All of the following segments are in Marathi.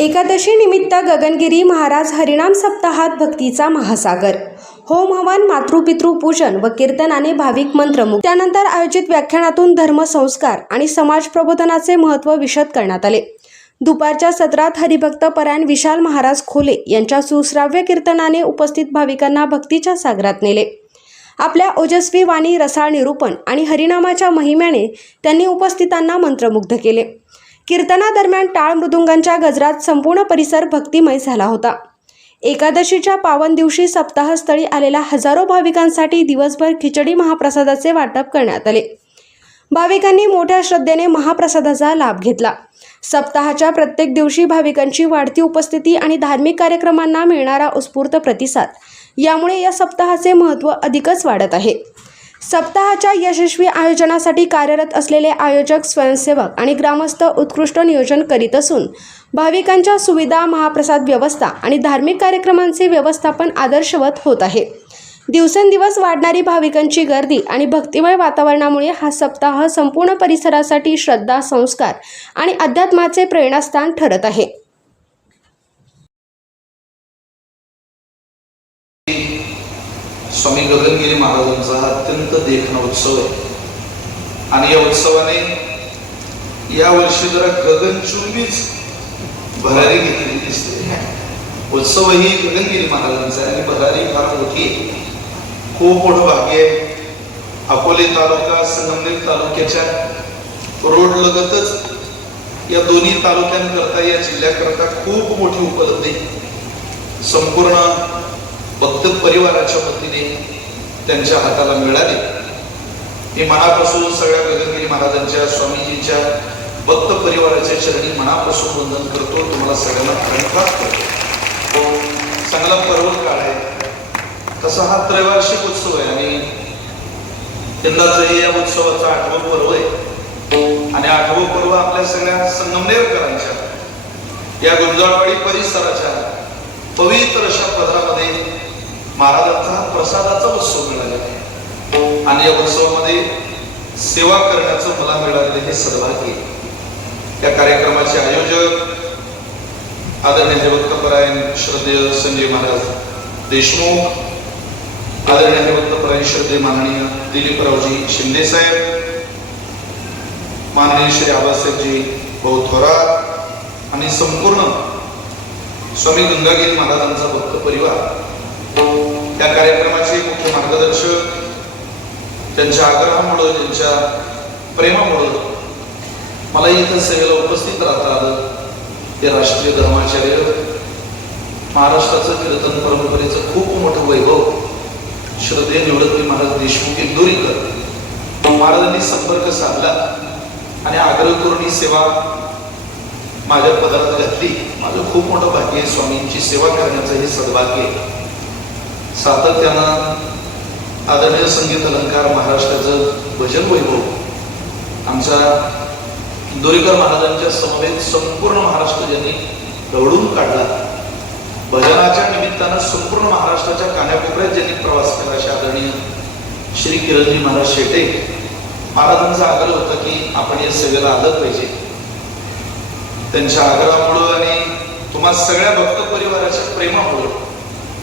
एकादशी निमित्त गगनगिरी महाराज हरिनाम सप्ताहात भक्तीचा महासागर, होम हवन, मातृपितृ पूजन व कीर्तनाने भाविक मंत्रमुग्ध। त्यानंतर आयोजित व्याख्यानातून धर्मसंस्कार आणि समाज प्रबोधनाचे महत्त्व विशद करण्यात आले। दुपारच्या सत्रात हरिभक्त परायण विशाल महाराज खोले यांच्या सुश्राव्य कीर्तनाने उपस्थित भाविकांना भक्तीच्या सागरात नेले। आपल्या ओजस्वी वाणी, रसाळ निरूपण आणि हरिनामाच्या महिम्याने त्यांनी उपस्थितांना मंत्रमुग्ध केले। कीर्तनादरम्यान टाळ मृदुंगांच्या गजरात संपूर्ण परिसर भक्तिमय झाला होता। एकादशीच्या पावन दिवशी सप्ताहस्थळी आलेल्या हजारो भाविकांसाठी दिवसभर खिचडी महाप्रसादाचे वाटप करण्यात आले। भाविकांनी मोठ्या श्रद्धेने महाप्रसादाचा लाभ घेतला। सप्ताहाच्या प्रत्येक दिवशी भाविकांची वाढती उपस्थिती आणि धार्मिक कार्यक्रमांना मिळणारा उत्स्फूर्त प्रतिसाद यामुळे या सप्ताहाचे महत्त्व अधिकच वाढत आहे। सप्ताहाच्या यशस्वी आयोजनासाठी कार्यरत असलेले आयोजक, स्वयंसेवक आणि ग्रामस्थ उत्कृष्ट नियोजन करीत असून भाविकांच्या सुविधा, महाप्रसाद व्यवस्था आणि धार्मिक कार्यक्रमांचे व्यवस्थापन आदर्शवत होत आहे। दिवसेंदिवस वाढणारी भाविकांची गर्दी आणि भक्तिमय वातावरणामुळे हा सप्ताह संपूर्ण परिसरासाठी श्रद्धा, संस्कार आणि अध्यात्माचे प्रेरणास्थान ठरत आहे। स्वामी गगनगिरी महाराजांचा हा अत्यंत देखणा उत्सव आहे आणि या उत्सवाने या वर्षी जरा गगनचुंबीच भरारी घेतलेली दिसते। उत्सव ही गगनगिरी महाराजांचा आहे आणि भरारी फार मोठी, खूप मोठं भाग्य आहे। अकोले तालुका संगमनेर तालुक्याच्या रोड लगतच या दोन्ही तालुक्यांकरता, या जिल्ह्याकरता खूप मोठी उपलब्धी संपूर्ण भक्त परिवाराच्या वतीने त्यांच्या हाताला मिळाली। मी मनापासून सगळ्या गगनगिरी महाराजांच्या, स्वामीजींच्या भक्त परिवाराच्या चरणी मनापासून वंदन करतो। तुम्हाला सगळ्यांना धन्यवाद करतो। चांगला पर्व काळ आहे, तसा हा त्रैवार्षिक उत्सव आहे आणि यंदाचं या उत्सवाचा 8वं पर्व आहे आणि 8वं पर्व आपल्या सगळ्या संगमनेरकरांच्या, या गुंजाळवाडी परिसराच्या पवित्र अशा पदरामध्ये महाराजांचा हा प्रसादाचा उत्सव मिळालेला आहे आणि या उत्सवामध्ये सेवा करण्याचं मला मिळालेलं हे सद्भाग्य। या कार्यक्रमाचे आयोजक आदरणीय हरिभक्तपरायण श्रद्धेय संजय महाराज देशमुख, आदरणीय हरिभक्तपरायण श्रद्धेय माननीय दिलीपरावजी शिंदे साहेब, माननीय श्री आबासाहेबजी भाऊ थोरात आणि संपूर्ण स्वामी गंगागिरी महाराजांचा भक्त परिवार। या कार्यक्रमाचे मुख्य मार्गदर्शक, त्यांच्या आग्रहामुळे, त्यांच्या प्रेमामुळे मला इथं सेवेला उपस्थित राहता आलं। हे राष्ट्रीय धर्माचार्य, महाराष्ट्राचं कीर्तन परंपरेचं खूप मोठं वैभव श्रद्धेय निवृत्ती महाराज देशमुख इंदोरीकर महाराजांनी संपर्क साधला आणि आग्रह करून ही सेवा माझ्या पदरात घातली। माझं खूप मोठं भाग्य आहे, स्वामींची सेवा करण्याचं हे सद्भाग्य आहे। सातत्यानं आदरणीय संगीत अलंकार, महाराष्ट्राचं भजन वैभव आमच्या इंदोरीकर महाराजांच्या समवेत संपूर्ण महाराष्ट्र ज्यांनी दौडून काढला। भजनाच्या निमित्तानं संपूर्ण महाराष्ट्राच्या कानाकोपऱ्यात ज्यांनी प्रवास केला, अशा आदरणीय श्री किरणजी महाराज शेटे महाराजांचा आग्रह होता की आपण या सेवेला आलं पाहिजे। त्यांच्या आग्रहामुळं आणि तुम्हा सगळ्या भक्त परिवाराच्या प्रेमामुळं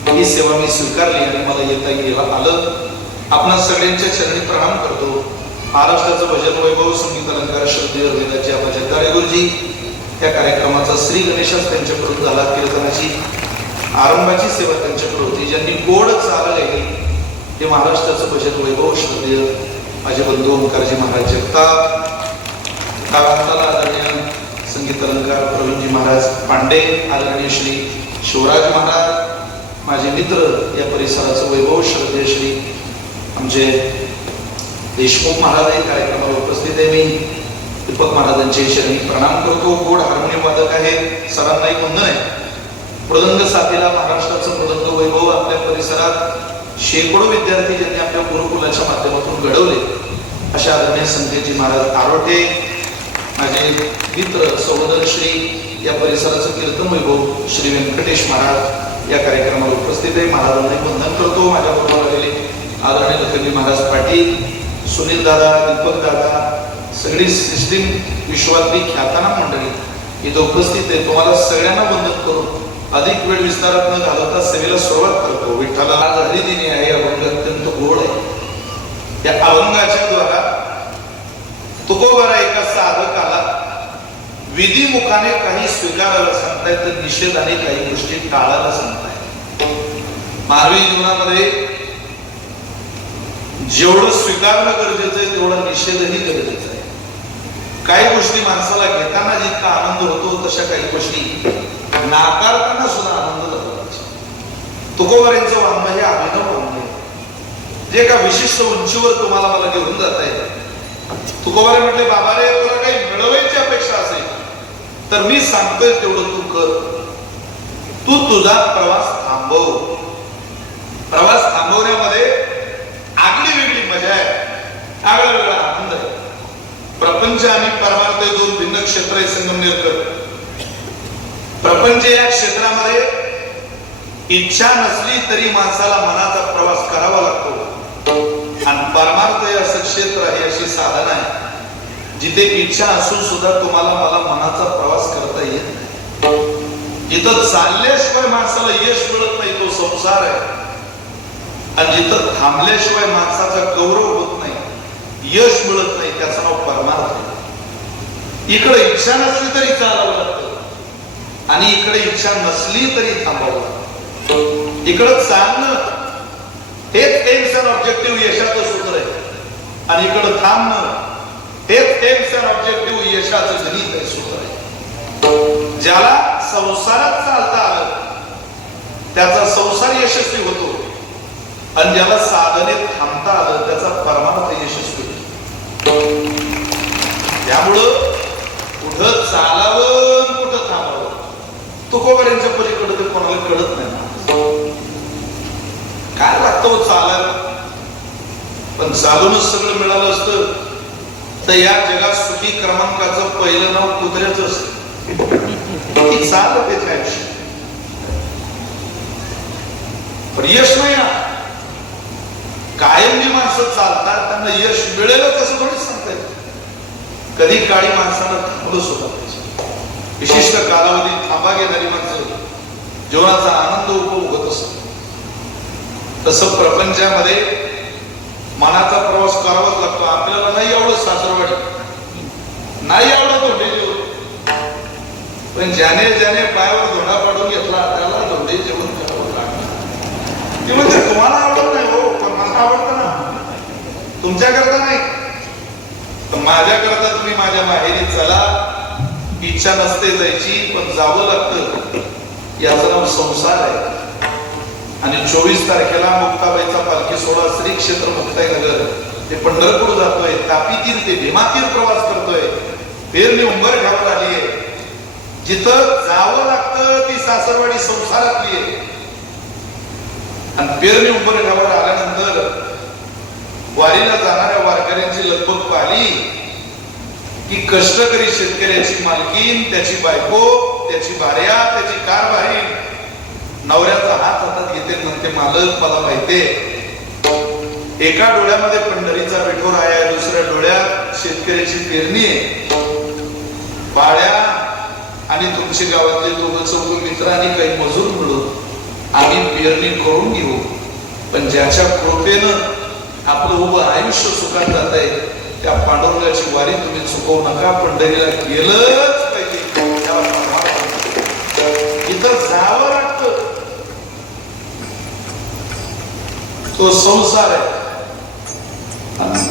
ही सेवा मी स्वीकारली आणि मला येता आलं। आपणा सगळ्यांच्या चरणी प्रणाम करतो। महाराष्ट्राचं भजन वैभव, संगीत अलंकार श्रद्धेय वेदाचे आबाजी दाळे गुरुजी, या कार्यक्रमाचा श्री गणेशच त्यांच्याकडून झाला। कीर्तनाची आरंभाची सेवा त्यांच्याकडे होती। ज्यांनी गोड चाल गायली हे महाराष्ट्राचं भजन वैभव श्रद्धेय माझे बंधू ओंकारजी महाराज जगताप, काळांताला आदरणीय संगीत अलंकार प्रवीणजी महाराज पांडे, आदरणीय श्री शिवराज महाराज, माझे मित्र, या परिसराचं वैभव श्रद्धेय श्री आमचे देशमुख महाराज या कार्यक्रमाला उपस्थित आहे। मी दीपक महाराजांचे चरणी प्रणाम करतो। गोड हार्मोनियम वादक आहेत, सरांनाही वंदन आहे। मृदंग साथीला महाराष्ट्राचं मृदंग वैभव आपल्या परिसरात शेकडो विद्यार्थी ज्यांनी आपल्या गुरुकुलाच्या माध्यमातून घडवले, अशा आदरणीय संजयजी महाराज आरोटे, माझे मित्र सहोदर श्री, या परिसराचं कीर्तन वैभव श्री व्यंकटेश महाराज या कार्यक्रमाला उपस्थित आहे। महाराजांना वंदन करतो। माझ्याबरोबर आलेले आदरणीय लखनजी महाराज पाटील, सुनील दादा, दीपक दादा, सगळी सिस्टीम विश्वातली ख्यातनाम मंडळी इथं उपस्थित आहे. तुम्हाला सगळ्यांना वंदन करून अधिक वेळ विस्तारात न घालवता सेवेला सुरुवात करतो. विठ्ठला आज हरिदिनी आहे. अभंग अत्यंत गोड आहे. या अभंगाच्या द्वारा तुकोबारा एका साधकाला विधिमुखाने काही स्वीकारायला सांगताय तर निषेधाने काही गोष्टी टाळायला सांगताय. मानवी जीवनामध्ये जेवढं स्वीकारणं गरजेचं आहे तेवढं निषेधही गरजेचं आहे. काही गोष्टी माणसाला घेताना जितका आनंद होतो तशा काही गोष्टी नाकारताना सुद्धा आनंद झाला. तुकोबारांचं वाङ्मय हे अभिनव वाङ्मय जे एका विशिष्ट उंचीवर तुम्हाला मला घेऊन जात आहे. तुकोबारे म्हटले, बाबा रे, तुला काही मिळवायची अपेक्षा असेल तर मी सांगतोय तेवढं तू कर. तू तुझा प्रवास थांबव. प्रवास थांबवण्यामध्ये आगळी वेगळी मजा आहे, आगळा वेगळा आनंद आहे. प्रपंच आणि परमार्थ हे दोन भिन्न क्षेत्र आहे. संगमनेरकर प्रपंच या क्षेत्रामध्ये इच्छा नसली तरी माणसाला मनाचा प्रवास करावा लागतो आणि परमार्थ हे असं क्षेत्र आहे, अशी साधना आहे जिथे इच्छा असून सुद्धा तुम्हाला मला मनाचा प्रवास करता येत नाही. जिथं चालल्याशिवाय माणसाला यश मिळत नाही तो संसार आहे आणि जिथं थांबल्याशिवाय माणसाचा गौरव होत नाही, यश मिळत नाही, त्याचं नाव परमार्थ आहे. इकडे इच्छा नसली तरी चालावं लागतं आणि इकडे इच्छा नसली तरी थांबावं लागतं. इकडं चालणं हेच एम्स अँड ऑब्जेक्टिव्ह यशाचं सूत्र आहे आणि इकडं थांबणं हेच एम्स अँड ऑब्जेक्टिव्ह यशाचं गणित आहे, सूत्र आहे. ज्याला संसारात चालता आलं त्याचा संसार यशस्वी होतो आणि ज्याला साधनेत थांबता आलं त्याचा परमार्थ यशस्वी होतो. त्यामुळं कुठं चालावं कुठं थांबावं तुकोबारांच्या पलीकडे ते कोणाला कळत नाही. काय लागतं चालायला, पण चालूनच सगळं मिळालं असतं तर या जगात सुखी क्रमांकाचं पहिलं नाव कुत्र्याचं असतं. चाल त्याच्या आयुष्य पण यश नाही ना. कायम जी माणसं चालतात त्यांना यश मिळेलच असं थोडीच सांगता येत. कधी काळी माणसानं थांबलं सुद्धा पाहिजे. विशिष्ट कालावधीत थांबा घेणारी माणसं जीवनाचा आनंद उपभोग होत असतो. तसं प्रपंचामध्ये मनाचा प्रवास करावाच लागतो. आपल्याला नाही आवडत सासरवाडी, नाही आवडत धोंडे जेवण, पण ज्याने ज्याने पायावर धोंडा पाडून घेतला त्याला धोंडे जेवण करावं लागणार. ते म्हणजे तुम्हाला आवडत नाही हो, पण मला आवडतं ना. तुमच्या करता नाही, माझ्या करता तुम्ही माझ्या माहेरी चला. इच्छा नसते जायची पण जावं लागतं. याचं नाव संसार आहे. आणि 24 तारखेला मुक्ताबाईचा पालखी सोहळा श्री क्षेत्र मुक्ताईनगर ते पंढरपूर जातोय. तापी तीर ते भीमा तीर प्रवास करतोय. पेरणी उंबरठ्यावर आली आहे. जिथं जावं लागतं ती सासरवाडी संसारातली आहे. आणि पेरणी उंबरठ्यावर आल्यानंतर वारीला जाणाऱ्या वारकऱ्यांची लगबग पाहिली की कष्टकरी शेतकऱ्याची मालकीन, त्याची बायको, त्याची भार्या, त्याची कारभारी नवऱ्याचा हात हातात घेते, म्हणते मालक मला माहितीये एका डोळ्यामध्ये पंढरीचा विठोर आहे, दुसऱ्या डोळ्यात शेतकऱ्याची पेरणी आहे. बाळ्या आणि तुमच्या गावातले दोघं चौघ मित्र आणि काही मजूर मिळून आम्ही पेरणी करून घेऊ, पण ज्याच्या कृपेनं आपलं उभं आयुष्य सुखात जात आहे त्या पांडुरंगाची वारी तुम्ही चुकवू नका. पंढरीला गेलंच पाहिजे. इथं जावं लागतं. तो संसार आहे.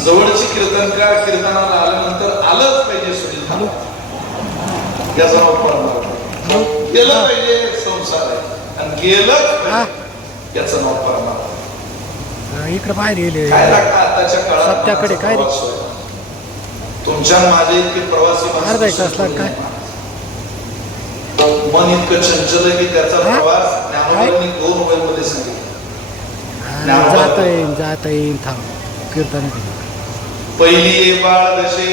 जवळची कीर्तनकार कीर्तनाला आल्यानंतर आलंच पाहिजे. सुनील याचा नाव परमार्थ. गेलं पाहिजे संसार आहे आणि गेलंच याचं नाव परमार्थ. इकडे बाहेर गेले काय लागतं आताच्या सप्त्याकडे काय रे? तुमच्या माझे इतके प्रवासी अर्धा एक तास लाग काय मन इतकं चंचल आहे की त्याचा प्रवास ज्ञानोबांनी 2 मोबाईलमध्ये सांगितलं. जाता येईल थांब कीर्तन. पहिली बाळ जसे